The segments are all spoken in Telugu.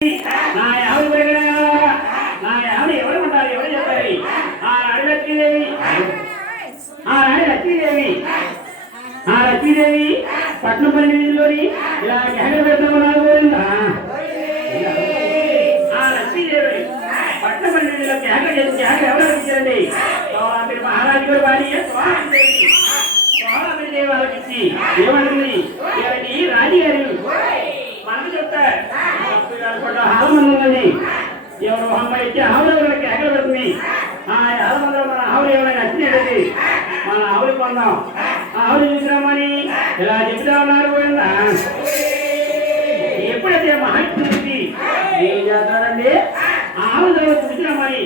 నా ఆవిడ పెరగడా నా ఆవిడ ఎవరు ఉంటారు? ఎవరు చెప్పారు ఆ నాడు లక్ష్మీదేవి. ఆ నాడు లక్ష్మీదేవి. ఆ లక్ష్మీదేవి పట్నంపల్లి వీధిలోని ఇలా గహన పెడుతున్నారు పోయిందా ఆ. లక్ష్మీదేవి పట్నంపల్లి వీధిలో ఎవరు హాలమంది ఉన్నది ఎవరు అమ్మాయి ఇచ్చి ఆవుల వాళ్ళకి ఎక్కడ పెడుతుంది ఆ హాలమందిలో మన ఆవిడ ఎవరైనా నచ్చినది మన ఆవిడ కొందాం ఆవిడ చూసినామని ఇలా చెప్తా ఉన్నారు పోయిందా ఎప్పుడైతే మహాత్ముడికి ఏం చేస్తాడండి? ఆవిడ చూసినామని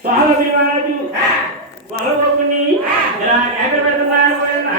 స్వామి విమానాలు వలగొక్కుని ఇలా ఎక్కడ పెడుతున్నారు పోయిందా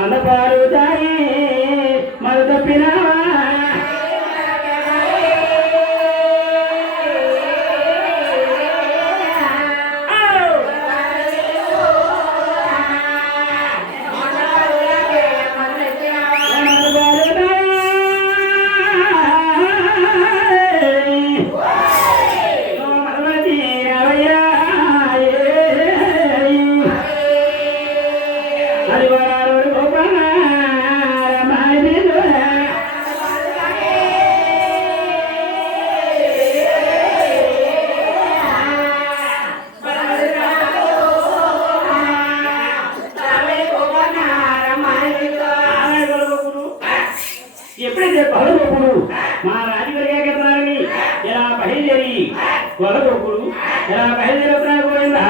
করুণায় కొలగొప్పుడు మా రాజుగారి ఇలా బయలుదేరి కొలగొప్పుడు ఇలా బయలుదేరుతున్నాను గోవిందా?